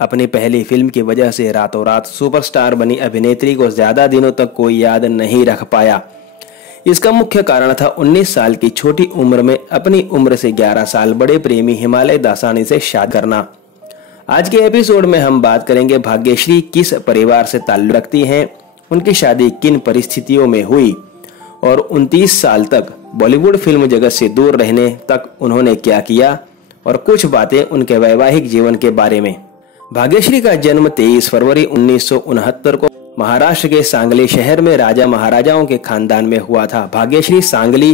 अपनी पहली फिल्म की वजह से रातों रात सुपरस्टार बनी अभिनेत्री को ज्यादा दिनों तक कोई याद नहीं रख पाया। इसका मुख्य कारण था 19 साल की छोटी उम्र में अपनी उम्र से 11 साल बड़े प्रेमी हिमालय दासानी से शादी करना। आज के एपिसोड में हम बात करेंगे भाग्यश्री किस परिवार से ताल्लुक रखती हैं, उनकी शादी किन परिस्थितियों में हुई और 29 साल तक बॉलीवुड फिल्म जगत से दूर रहने तक उन्होंने क्या किया और कुछ बातें उनके वैवाहिक जीवन के बारे में। भाग्यश्री का जन्म 23 फरवरी 1969 को महाराष्ट्र के सांगली शहर में राजा महाराजाओं के खानदान में हुआ था। भाग्यश्री सांगली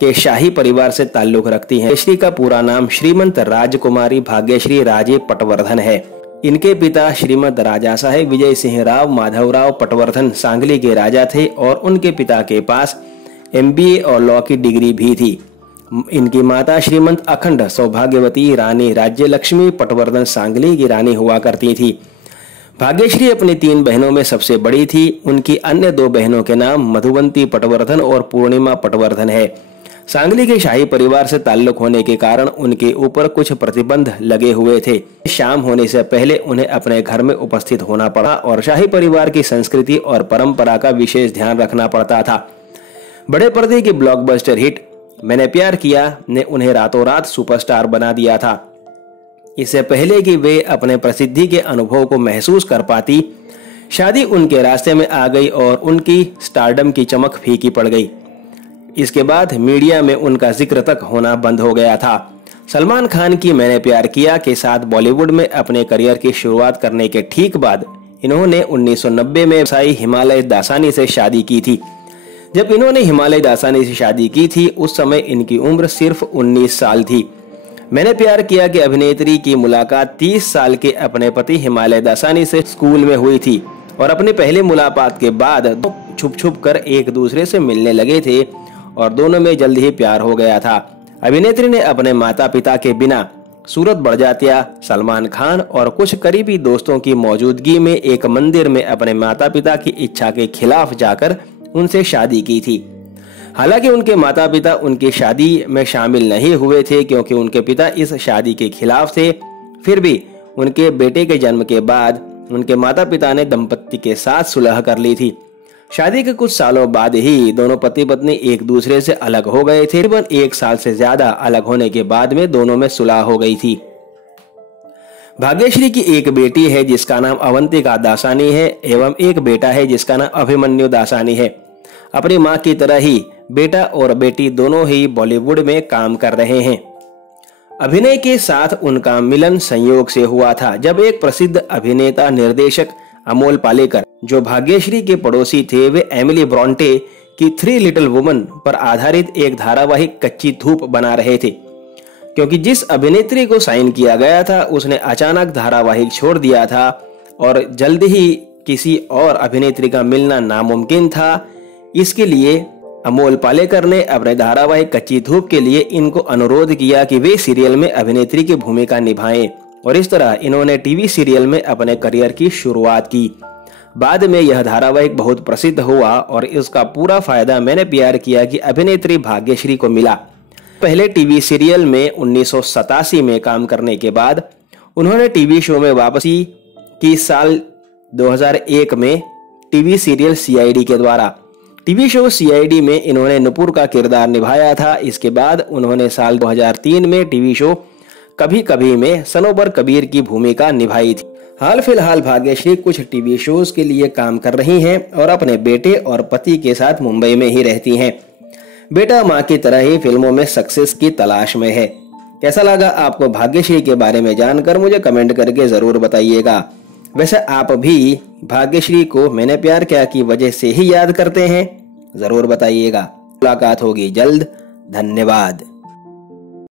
के शाही परिवार से ताल्लुक रखती हैं। भाग्यश्री का पूरा नाम श्रीमंत राजकुमारी भाग्यश्री राजे पटवर्धन है। इनके पिता श्रीमंत राजा साहेब विजय सिंह राव माधवराव पटवर्धन सांगली के राजा थे और उनके पिता के पास MBA और लॉ की डिग्री भी थी। इनकी माता श्रीमंत अखंड सौभाग्यवती रानी राज्य लक्ष्मी पटवर्धन सांगली की रानी हुआ करती थी। भाग्यश्री अपनी 3 बहनों में सबसे बड़ी थी। उनकी अन्य 2 बहनों के नाम मधुवंती पटवर्धन और पूर्णिमा पटवर्धन है। सांगली के शाही परिवार से ताल्लुक होने के कारण उनके ऊपर कुछ प्रतिबंध लगे हुए थे। शाम होने से पहले उन्हें अपने घर में उपस्थित होना पड़ा और शाही परिवार की संस्कृति और परंपरा का विशेष ध्यान रखना पड़ता था। बड़े पर्दे की ब्लॉकबस्टर हिट मैंने प्यार किया ने उन्हें रातों रात सुपरस्टार बना दिया था। इससे पहले कि वे अपने प्रसिद्धि के अनुभव को महसूस कर पाती, शादी उनके रास्ते में आ गई और उनकी स्टारडम की चमक फीकी पड़ गई। इसके बाद मीडिया में उनका जिक्र तक होना बंद हो गया था। सलमान खान की मैंने प्यार किया के साथ बॉलीवुड में अपने करियर की शुरुआत करने के ठीक बाद इन्होंने 1990 में व्यवसायी हिमालय दासानी से शादी की थी। जब इन्होंने हिमालय दासानी से शादी की थी उस समय इनकी उम्र सिर्फ 19 साल थी। मैंने प्यार किया कि अभिनेत्री की मुलाकात 30 साल के अपने पति हिमालय दासानी से स्कूल में हुई थी और अपनी पहली मुलाकात के बाद छुप छुप कर एक दूसरे से मिलने लगे थे और दोनों में जल्द ही प्यार हो गया था। अभिनेत्री ने अपने माता पिता के बिना सूरत बड़जात्या, सलमान खान और कुछ करीबी दोस्तों की मौजूदगी में एक मंदिर में अपने माता पिता की इच्छा के खिलाफ जाकर उनसे शादी की थी। हालांकि उनके माता पिता उनकी शादी में शामिल नहीं हुए थे क्योंकि उनके पिता इस शादी के खिलाफ थे। फिर भी उनके बेटे के जन्म के बाद उनके माता पिता ने दंपत्ति के साथ सुलह कर ली थी। शादी के कुछ सालों बाद ही दोनों पति पत्नी एक दूसरे से अलग हो गए थे। तकरीबन 1 साल से ज्यादा अलग होने के बाद में दोनों में सुलह हो गई थी। भाग्यश्री की एक बेटी है जिसका नाम अवंतिका दासानी है एवं एक बेटा है जिसका नाम अभिमन्यु दासानी है। अपनी मां की तरह ही बेटा और बेटी दोनों ही बॉलीवुड में काम कर रहे हैं। अभिनय के साथ उनका मिलन संयोग से हुआ था जब एक प्रसिद्ध अभिनेता निर्देशक अमोल पालेकर जो भाग्यश्री के पड़ोसी थे, वे एमिली ब्रॉन्टे की 3 लिटिल वुमन पर आधारित एक धारावाहिक कच्ची धूप बना रहे थे। क्योंकि जिस अभिनेत्री को साइन किया गया था उसने अचानक धारावाहिक छोड़ दिया था और जल्द ही किसी और अभिनेत्री का मिलना नामुमकिन था। इसके लिए अमोल पालेकर ने अपने धारावाहिक कच्ची धूप के लिए इनको अनुरोध किया कि वे सीरियल में अभिनेत्री की भूमिका निभाएं और इस तरह इन्होंने टीवी सीरियल में अपने करियर की शुरुआत की। बाद में यह धारावाहिक बहुत प्रसिद्ध हुआ और इसका पूरा फायदा मैंने प्यार किया कि अभिनेत्री भाग्यश्री को मिला। पहले टीवी सीरियल में 1987 में काम करने के बाद उन्होंने टीवी शो में वापसी की साल 2001 में टीवी सीरियल CID के द्वारा। टीवी शो CID में इन्होंने नुपुर का किरदार निभाया था। इसके बाद उन्होंने साल 2003 में टीवी शो कभी कभी में सनोबर कबीर की भूमिका निभाई थी। हाल फिलहाल भाग्यश्री कुछ टीवी शोज के लिए काम कर रही हैं और अपने बेटे और पति के साथ मुंबई में ही रहती हैं। बेटा मां की तरह ही फिल्मों में सक्सेस की तलाश में है। कैसा लगा आपको भाग्यश्री के बारे में जानकर मुझे कमेंट करके जरूर बताइएगा। वैसे आप भी भाग्यश्री को मैंने प्यार किया की वजह से ही याद करते हैं? जरूर बताइएगा। मुलाकात होगी जल्द। धन्यवाद।